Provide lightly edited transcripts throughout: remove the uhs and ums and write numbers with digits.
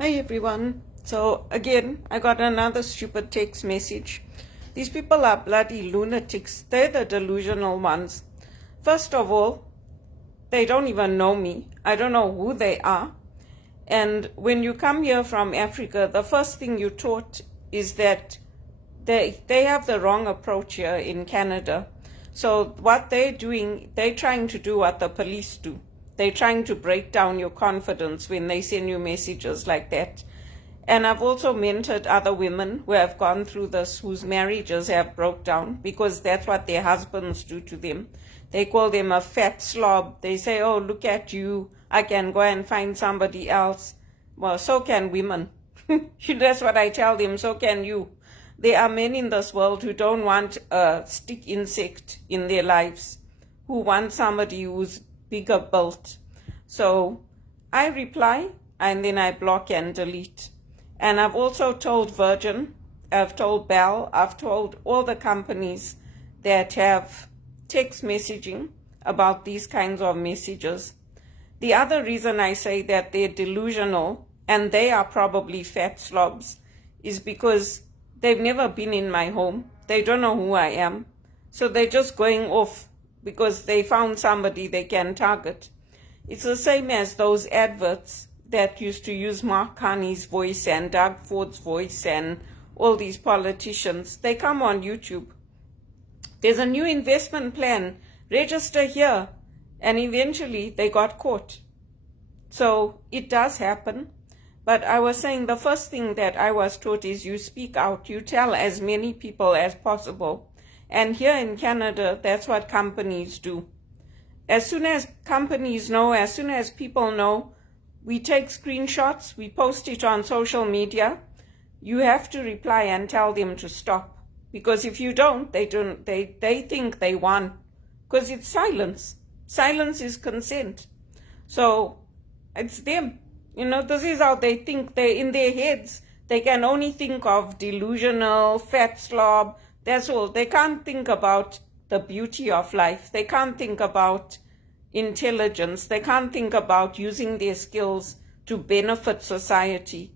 Hi everyone. So again, I got another stupid text message. These people are bloody lunatics. They're the delusional ones. First of all, they don't even know me. I don't know who they are. And when you come here from Africa, the first thing you're taught is that they have the wrong approach here in Canada. So what they're doing, they're trying to do what the police do. They're trying to break down your confidence when they send you messages like that. And I've also mentored other women who have gone through this, whose marriages have broke down because that's what their husbands do to them. They call them a fat slob. They say, oh, look at you. I can go and find somebody else. Well, so can women. That's what I tell them. So can you. There are men in this world who don't want a stick insect in their lives, who want somebody who's bigger built. So I reply and then I block and delete. And I've also told Virgin, I've told Bell, I've told all the companies that have text messaging about these kinds of messages. The other reason I say that they're delusional and they are probably fat slobs is because they've never been in my home. They don't know who I am. So they're just going off because they found somebody they can target. It's the same as those adverts that used to use Mark Carney's voice and Doug Ford's voice and all these politicians. They come on YouTube. There's a new investment plan. Register here. And eventually they got caught. So it does happen. But I was saying the first thing that I was taught is you speak out. You tell as many people as possible. And here in Canada, that's what companies do. As soon as companies know, as soon as people know, we take screenshots, we post it on social media. You have to reply and tell them to stop. Because if you don't, they think they won. Because it's silence. Silence is consent. So it's them. This is how they think. They're in their heads. They can only think of delusional, fat slob. That's all. They can't think about the beauty of life. They can't think about intelligence. They can't think about using their skills to benefit society.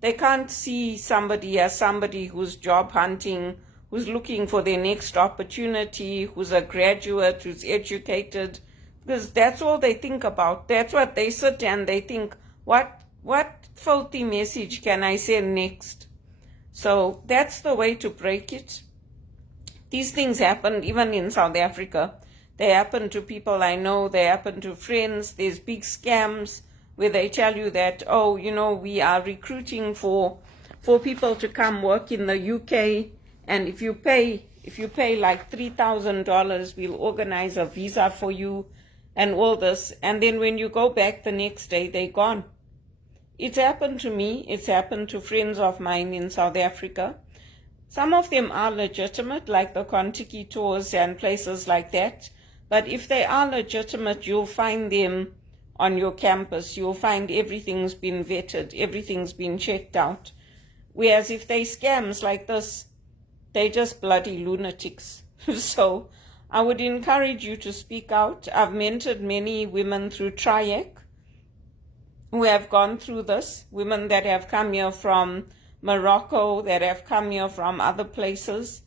They can't see somebody as somebody who's job hunting, who's looking for their next opportunity, who's a graduate, who's educated, because that's all they think about. That's what they sit and they think, what filthy message can I send next? So that's the way to break it. These things happen even in South Africa. They happen to people I know. They happen to friends. There's big scams where they tell you that, oh, we are recruiting for people to come work in the UK. And if you pay like $3,000, we'll organize a visa for you and all this. And then when you go back the next day, they're gone. It's happened to me. It's happened to friends of mine in South Africa. Some of them are legitimate, like the Kontiki tours and places like that. But if they are legitimate, you'll find them on your campus. You'll find everything's been vetted, everything's been checked out. Whereas if they scams like this, they're just bloody lunatics. So I would encourage you to speak out. I've mentored many women through Triac who have gone through this, women that have come here from Morocco, that have come here from other places.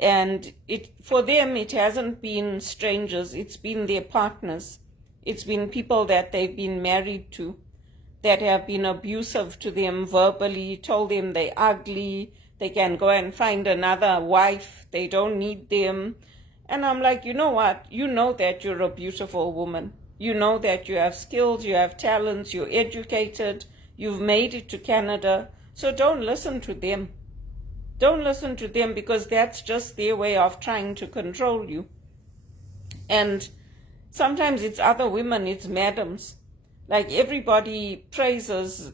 And for them, it hasn't been strangers. It's been their partners. It's been people that they've been married to that have been abusive to them verbally, told them they're ugly, they can go and find another wife, they don't need them. And I'm like, you know what? You know that you're a beautiful woman. You know that you have skills, you have talents, you're educated, you've made it to Canada. So don't listen to them. Don't listen to them because that's just their way of trying to control you. And sometimes it's other women, it's madams. Like everybody praises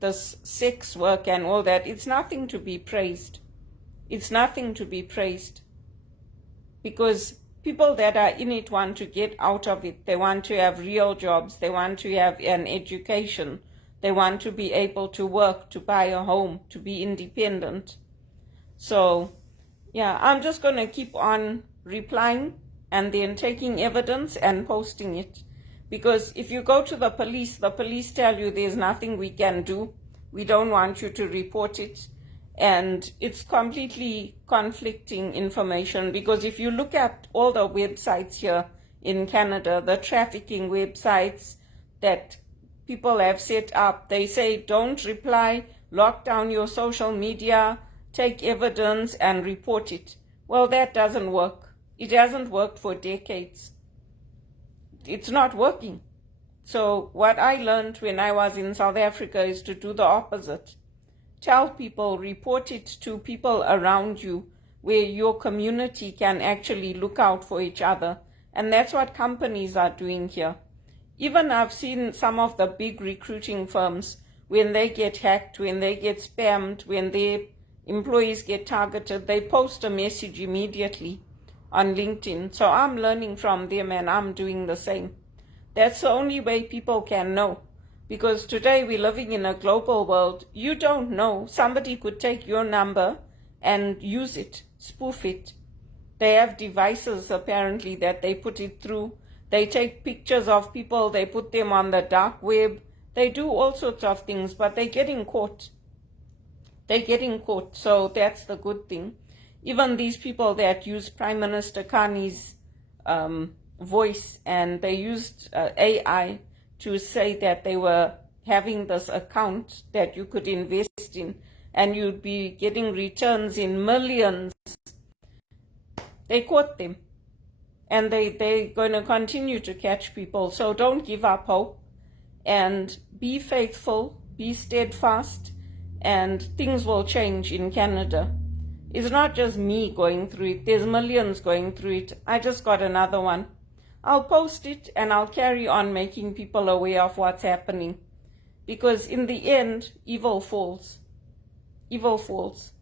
this sex work and all that. It's nothing to be praised. It's nothing to be praised. Because people that are in it want to get out of it. They want to have real jobs. They want to have an education. They want to be able to work, to buy a home, to be independent. So, yeah, I'm just going to keep on replying and then taking evidence and posting it. Because if you go to the police tell you there's nothing we can do. we don't want you to report it. And it's completely conflicting information, because if you look at all the websites here in Canada, the trafficking websites that people have set up, they say don't reply, lock down your social media, take evidence and report it. Well, that doesn't work. It hasn't worked for decades. It's not working. So what I learned when I was in South Africa is to do the opposite. Tell people, report it to people around you where your community can actually look out for each other. And that's what companies are doing here. Even I've seen some of the big recruiting firms, when they get hacked, when they get spammed, when their employees get targeted, they post a message immediately on LinkedIn. So I'm learning from them and I'm doing the same. That's the only way people can know. Because today we're living in a global world. You don't know. Somebody could take your number and use it, spoof it. They have devices apparently that they put it through. They take pictures of people, they put them on the dark web. They do all sorts of things, but they're getting caught. They're getting caught, so that's the good thing. Even these people that use Prime Minister Carney's voice, and they used AI to say that they were having this account that you could invest in and you'd be getting returns in millions. They caught them, and they're going to continue to catch people. So don't give up hope, and be faithful, be steadfast, and things will change in Canada. It's not just me going through it. There's millions going through it. I just got another one. I'll post it and I'll carry on making people aware of what's happening. Because in the end, evil falls. Evil falls.